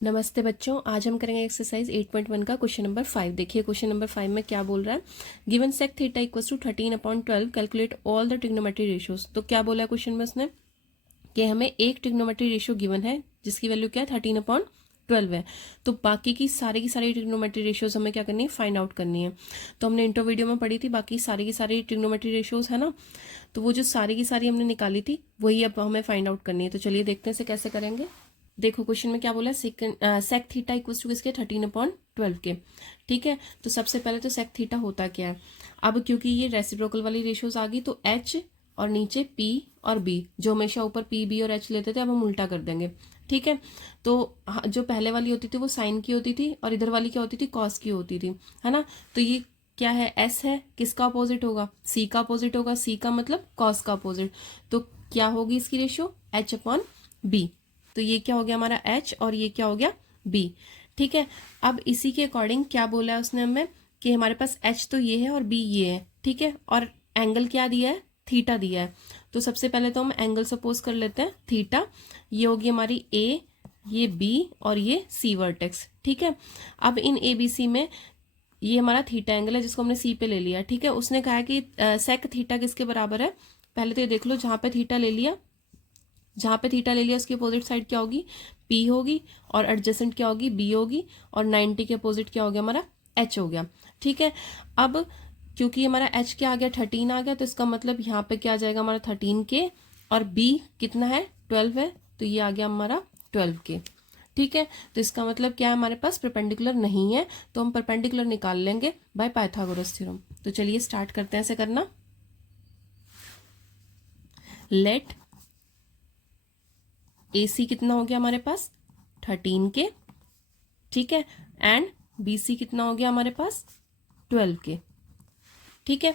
नमस्ते बच्चों, आज हम करेंगे एक्सरसाइज 8.1 का क्वेश्चन नंबर 5। देखिए क्वेश्चन नंबर 5 में क्या बोल रहा है। Given sec theta equals to 13/12 calculate all the trigonometry ratios. तो क्या बोला है क्वेश्चन में उसने कि हमें एक ट्रिग्नोमेट्री रेशियो गिवन है जिसकी वैल्यू क्या है 13/12 है। तो बाकी की सारी ट्रिग्नोमेट्री रेशियोज हमें क्या करनी है, फाइंड आउट करनी है। तो हमने इंट्रो वीडियो में पढ़ी थी बाकी सारी की सारी ट्रिग्नोमेट्री रेशियोज है ना, तो वो जो सारी की सारी हमने निकाली थी वही अब हमें फाइंड आउट करनी है। तो चलिए देखते हैं इसे कैसे करेंगे। देखो क्वेश्चन में क्या बोला है, सेक थीटा इक्वल्स टू किसके 13/12 के। ठीक है, तो सबसे पहले तो सेक थीटा होता क्या है। अब क्योंकि ये रेसिप्रोकल वाली रेशियोज आ गई तो एच और नीचे पी और बी, जो हमेशा ऊपर पी बी और एच लेते थे अब हम उल्टा कर देंगे। ठीक है, तो जो पहले वाली होती थी वो साइन की होती थी और इधर वाली क्या होती थी, कॉस की होती थी, है ना। तो ये क्या है, एस है, किसका अपोजिट होगा, सी का अपोजिट होगा, सी का मतलब कॉस का अपोजिट। तो क्या होगी इसकी रेशियो, एच अपॉन बी। तो ये क्या हो गया हमारा एच और ये क्या हो गया बी। ठीक है, अब इसी के अकॉर्डिंग क्या बोला है उसने हमें कि हमारे पास एच तो ये है और बी ये है। ठीक है, और एंगल क्या दिया है, थीटा दिया है। तो सबसे पहले तो हम एंगल सपोज कर लेते हैं थीटा। ये होगी हमारी ए, ये बी और ये सी वर्टेक्स। ठीक है, अब इन ए बी सी में ये हमारा थीटा एंगल है जिसको हमने सी पे ले लिया। ठीक है, उसने कहा कि सेक थीटा किसके बराबर है। पहले तो ये देख लो, जहां पे थीटा ले लिया, उसकी अपोजिट साइड क्या होगी, पी होगी, और एडजेसेंट क्या होगी, बी होगी, और 90 के अपोजिट क्या हो गया हमारा, एच हो गया। ठीक है, अब क्योंकि हमारा एच क्या आ गया 13 आ गया, तो इसका मतलब यहाँ पे क्या आ जाएगा हमारा 13 के, और बी कितना है 12 है, तो ये आ गया हमारा 12 के। ठीक है, तो इसका मतलब क्या है, हमारे पास परपेंडिकुलर नहीं है, तो हम परपेंडिकुलर निकाल लेंगे बाय पाइथागोरस थ्योरम। तो चलिए स्टार्ट करते हैं ऐसे करना। लेट ए सी कितना हो गया हमारे पास 13 के। ठीक है, एंड बी सी कितना हो गया हमारे पास 12 के। ठीक है,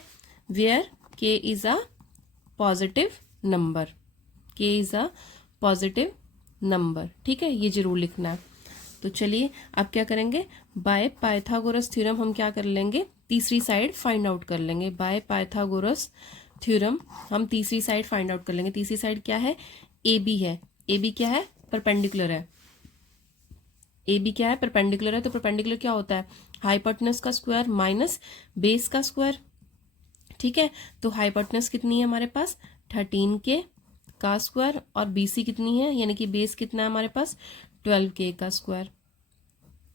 वेयर के इज अ पॉजिटिव नंबर, के इज अ पॉजिटिव नंबर। ठीक है, ये जरूर लिखना है। तो चलिए अब क्या करेंगे, बाय पाइथागोरस थ्योरम हम क्या कर लेंगे, तीसरी साइड फाइंड आउट कर लेंगे। बाय पाइथागोरस थ्योरम हम तीसरी साइड फाइंड आउट कर लेंगे। तीसरी साइड क्या है, ए बी है। ए बी क्या है, परपेंडिकुलर है। ए बी क्या है, परपेंडिकुलर है। तो परपेंडिकुलर क्या होता है, हाइपोटेनस का स्क्वायर माइनस बेस का स्क्वायर। ठीक है, तो हाइपोटेनस कितनी है हमारे पास 13 के का स्क्वायर, और बी सी कितनी है, यानी कि बेस कितना है हमारे पास 12 के का स्क्वायर।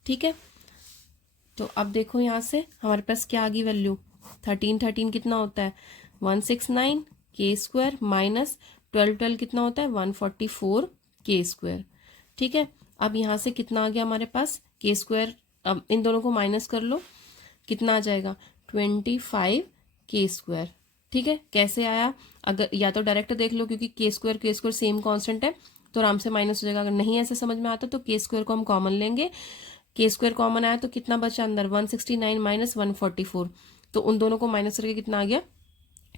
ठीक है, तो अब देखो यहाँ से हमारे पास क्या आ गई वैल्यू, 13 कितना होता है 169 के स्क्वायर, माइनस 12 कितना होता है 144 के स्क्वायर। ठीक है, अब यहाँ से कितना आ गया हमारे पास के स्क्वायर, अब इन दोनों को माइनस कर लो, कितना आ जाएगा 25 के स्क्वायर। ठीक है, कैसे आया, अगर या तो डायरेक्ट देख लो क्योंकि के स्क्वायर सेम कांस्टेंट है तो आराम से माइनस हो जाएगा। अगर नहीं ऐसे समझ में आता तो के स्क्वायर को हम कॉमन लेंगे। के स्क्वायर कॉमन आया तो कितना बचा अंदर 169 माइनस 144, तो उन दोनों को माइनस करके कितना आ गया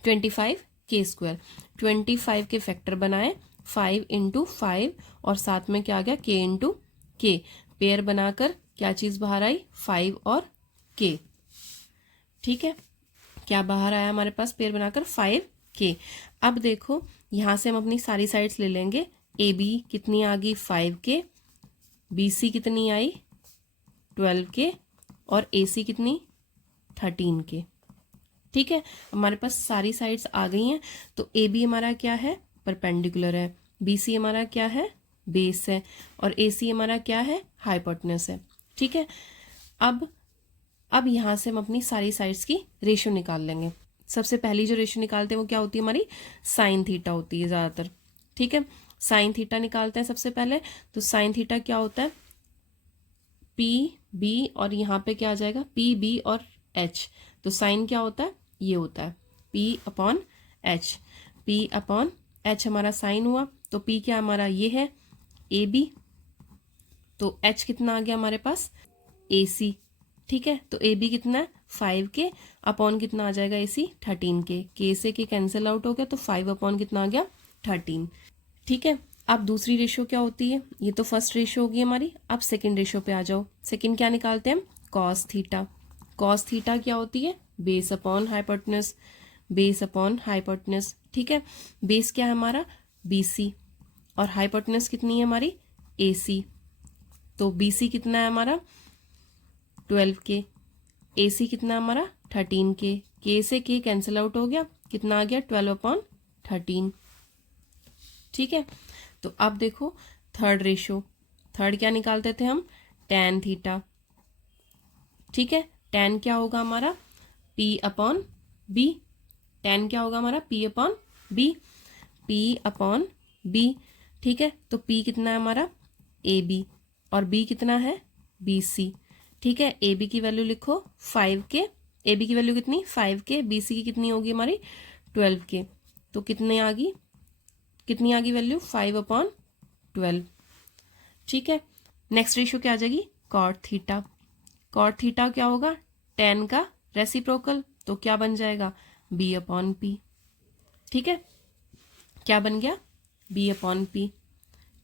25 के स्क्वायर। 25 के फैक्टर बनाए 5 इंटू 5, और साथ में क्या आ गया के इंटू के, पेयर बनाकर क्या चीज बाहर आई 5 और के। ठीक है, क्या बाहर आया हमारे पास पेयर बनाकर 5 के। अब देखो यहां से हम अपनी सारी साइड्स ले लेंगे। ए बी कितनी आ गई 5 के, बी सी कितनी आई 12 के, और ए सी कितनी 13 के। ठीक है, हमारे पास सारी साइड्स आ गई हैं। तो ए बी हमारा क्या है, परपेंडिकुलर है, बी सी हमारा क्या है, बेस है, और ए सी हमारा क्या है, हाइपोटेनस है। ठीक है, अब यहां से हम अपनी सारी साइड्स की रेशियो निकाल लेंगे। सबसे पहली जो रेशियो निकालते हैं वो क्या होती है हमारी, साइन थीटा होती है ज्यादातर। ठीक है, साइन थीटा निकालते हैं सबसे पहले। तो साइन थीटा क्या होता है, पी बी, और यहाँ पे क्या आ जाएगा पी बी और एच। तो साइन क्या होता है, ये होता है P upon H. P upon H हमारा साइन हुआ, तो पी क्या हमारा ये है ए बी, तो एच कितना आ गया हमारे पास ए सी। ठीक है, तो ए बी कितना है 5 के, अपॉन कितना आ जाएगा ए सी 13 के से के कैंसिल आउट हो गया, तो 5 अपॉन कितना आ गया 13। ठीक है, अब दूसरी रेशियो क्या होती है, ये तो फर्स्ट रेशियो होगी हमारी। अब सेकंड रेशियो पे आ जाओ। सेकंड क्या निकालते हैं हम, कॉस थीटा। कॉस थीटा क्या होती है, base upon hypotenuse, base upon hypotenuse. ठीक है, बेस क्या है हमारा बी सी, और हाइपोटेनस कितनी है हमारी ए सी। तो BC कितना है हमारा 12K, AC कितना है हमारा 13K, K से K कैंसिल आउट हो गया, कितना आ गया 12/13। ठीक है, तो अब देखो थर्ड रेशो, थर्ड क्या निकालते थे हम, tan थीटा। ठीक है, tan क्या होगा हमारा P/B, tan क्या होगा हमारा P/B, P/B। ठीक है, तो P कितना है हमारा AB और B कितना है BC। ठीक है, AB की वैल्यू लिखो 5K, AB की वैल्यू कितनी 5K, BC की कितनी होगी हमारी 12K। तो कितनी आ गई वैल्यू 5/12। ठीक है, नेक्स्ट रेशियो क्या आ जाएगी कॉट थीटा। कॉट थीटा क्या होगा tan का रेसिप्रोकल, तो क्या बन जाएगा B/P। ठीक है, क्या बन गया B/P।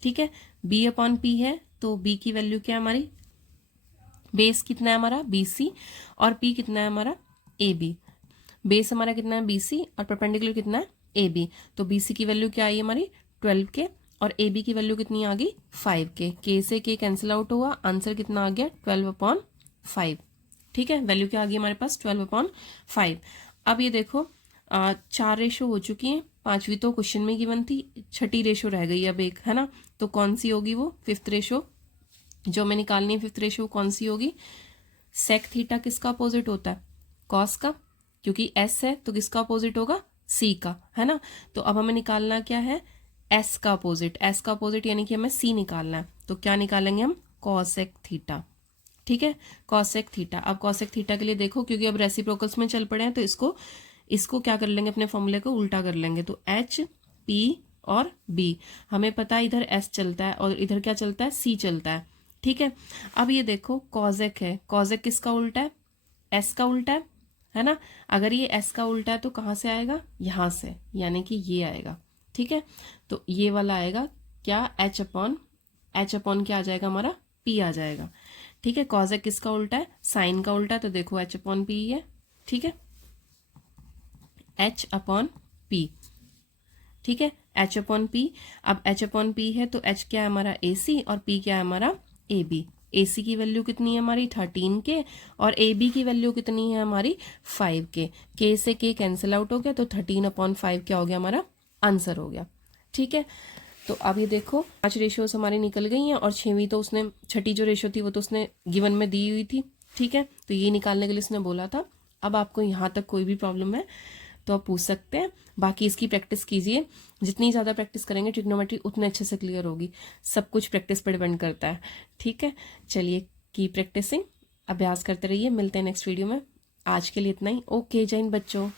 ठीक है, B/P है तो B की वैल्यू क्या है हमारी, बेस कितना है हमारा BC और P कितना है हमारा AB। बेस हमारा कितना है BC और परपेंडिकुलर कितना है AB। तो BC की वैल्यू क्या आई हमारी 12K और AB की वैल्यू कितनी आ गई 5K। K से K कैंसिल आउट हुआ, आंसर कितना आ गया 12/5। ठीक है, वैल्यू क्या आ गई हमारे पास 12/5। अब ये देखो 4 रेशो हो चुकी हैं, 5वीं तो क्वेश्चन में गिवन थी, 6ठी रेशो रह गई अब एक, है ना। तो कौन सी होगी वो 5th रेशो जो हमें निकालनी है, 5th रेशो कौन सी होगी, सेक थीटा किसका अपोजिट होता है कॉस का, क्योंकि S है तो किसका अपोजिट होगा C का, है ना। तो अब हमें निकालना क्या है S का अपोजिट, S का अपोजिट यानी कि हमें C निकालना है। तो क्या निकालेंगे हम कॉसेक थीटा। ठीक है, कॉसेक थीटा। अब कॉसेक थीटा के लिए देखो, क्योंकि अब रेसिप्रोकल्स में चल पड़े हैं तो इसको क्या कर लेंगे, अपने फॉर्मूले को उल्टा कर लेंगे। तो H P और B, हमें पता है इधर S चलता है और इधर क्या चलता है C चलता है। ठीक है, अब ये देखो कॉजेक है, कॉजेक किसका उल्टा है S का उल्टा है ना। अगर ये S का उल्टा है तो कहाँ से आएगा, यहाँ से, यानी कि ये आएगा। ठीक है, तो ये वाला आएगा क्या H/P क्या आ जाएगा हमारा P आ जाएगा। ठीक है, कॉजेक किसका उल्टा है साइन का उल्टा, तो देखो H/P ही है। ठीक है, H/P। ठीक है, H/P। अब H/P है तो H क्या है हमारा AC और P क्या है हमारा AB। AC की वैल्यू कितनी है हमारी 13K और AB की वैल्यू कितनी है हमारी 5K। K से K कैंसिल आउट हो गया तो 13/5 क्या हो गया हमारा आंसर हो गया। ठीक है, तो अब ये देखो 5 रेशियोज हमारी निकल गई हैं और 6वीं तो उसने, 6ठी जो रेशियो थी वो तो उसने गिवन में दी हुई थी। ठीक है, तो ये निकालने के लिए उसने बोला था। अब आपको यहाँ तक कोई भी प्रॉब्लम है तो आप पूछ सकते हैं, बाकी इसकी प्रैक्टिस कीजिए, जितनी ज़्यादा प्रैक्टिस करेंगे ट्रिग्नोमेट्री उतने अच्छे से क्लियर होगी। सब कुछ प्रैक्टिस पर डिपेंड करता है। ठीक है, चलिए की प्रैक्टिसिंग, अभ्यास करते रहिए, मिलते हैं नेक्स्ट वीडियो में। आज के लिए इतना ही, ओके जय हिंद बच्चों।